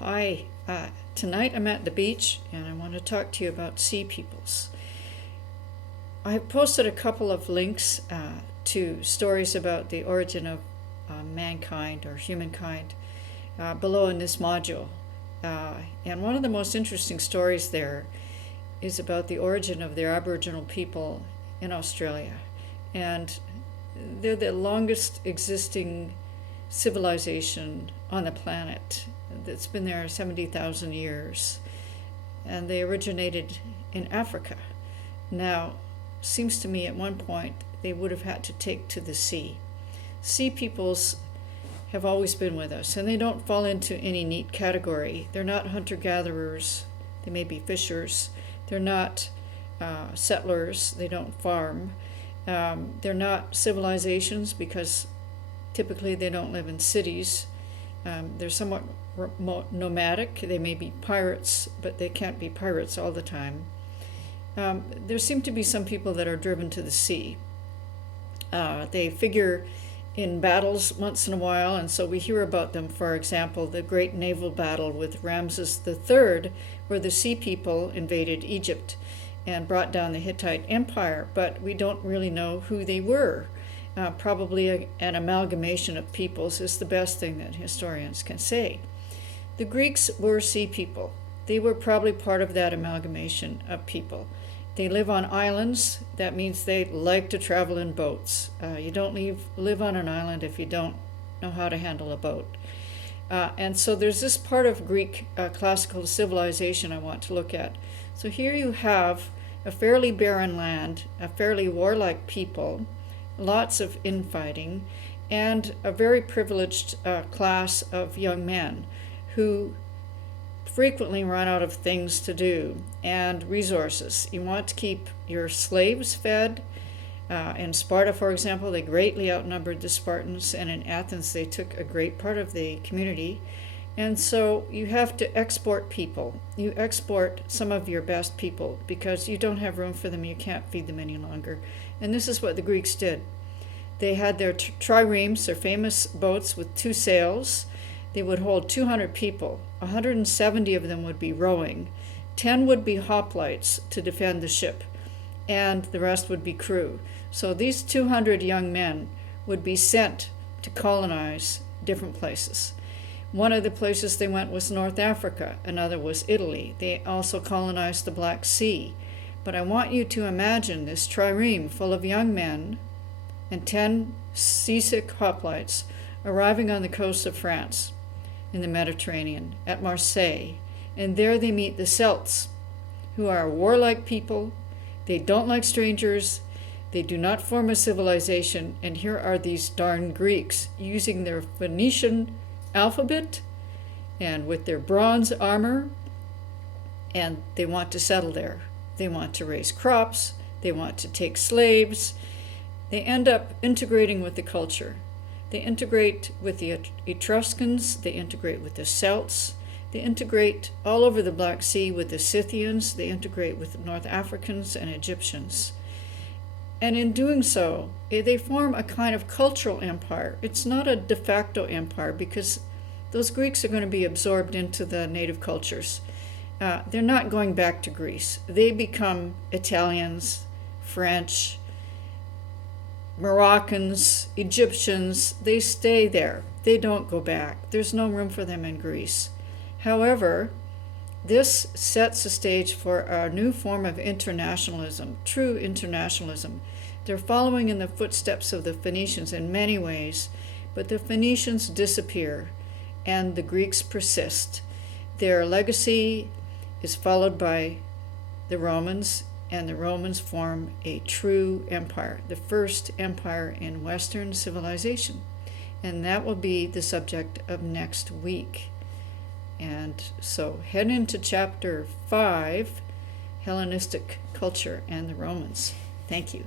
Hi, tonight I'm at the beach and I want to talk to you about sea peoples. I have posted a couple of links to stories about the origin of mankind or humankind below in this module. And one of the most interesting stories there is about the origin of the Aboriginal people in Australia. And they're the longest existing civilization on the planet that's been there 70,000 years. And they originated in Africa. Now, seems to me at one point they would have had to take to the sea. Sea peoples have always been with us, and they don't fall into any neat category. They're not hunter-gatherers. They may be fishers. They're not settlers. They don't farm. They're not civilizations because typically they don't live in cities. They're somewhat nomadic. They may be pirates, but they can't be pirates all the time. There seem to be some people that are driven to the sea. They figure in battles once in a while, and so we hear about them. For example, the great naval battle with Ramses III, where the sea people invaded Egypt and brought down the Hittite Empire, but we don't really know who they were. Probably an amalgamation of peoples is the best thing that historians can say. The Greeks were sea people. They were probably part of that amalgamation of people. They live on islands. That means they like to travel in boats. You don't live on an island if you don't know how to handle a boat. And so there's this part of Greek classical civilization I want to look at. So here you have a fairly barren land, a fairly warlike people, lots of infighting, and a very privileged class of young men who frequently run out of things to do and resources. You want to keep your slaves fed. In Sparta, for example, they greatly outnumbered the Spartans, and in Athens they took a great part of the community. And so you have to export people. You export some of your best people because you don't have room for them. You can't feed them any longer. And this is what the Greeks did. They had their triremes, their famous boats with two sails. They would hold 200 people. 170 of them would be rowing. 10 would be hoplites to defend the ship, and the rest would be crew. So these 200 young men would be sent to colonize different places. One of the places they went was North Africa. Another was Italy. They also colonized the Black Sea. But I want you to imagine this trireme full of young men and 10 seasick hoplites arriving on the coast of France in the Mediterranean at Marseille. And there they meet the Celts, who are a warlike people. They don't like strangers. They do not form a civilization. And here are these darn Greeks using their Phoenician alphabet and with their bronze armor, and they want to settle there. They want to raise crops. They want to take slaves. They end up integrating with the culture. They integrate with the Etruscans. They integrate with the Celts. They integrate all over the Black Sea with the Scythians. They integrate with North Africans and Egyptians. And in doing so, they form a kind of cultural empire. It's not a de facto empire because those Greeks are going to be absorbed into the native cultures. They're not going back to Greece. They become Italians, French, Moroccans, Egyptians. They stay there. They don't go back. There's no room for them in Greece. However, this sets the stage for a new form of internationalism, true internationalism. They're following in the footsteps of the Phoenicians in many ways, but the Phoenicians disappear and the Greeks persist. Their legacy is followed by the Romans, and the Romans form a true empire, the first empire in Western civilization. And that will be the subject of next week. And so head into chapter 5, Hellenistic culture and the Romans. Thank you.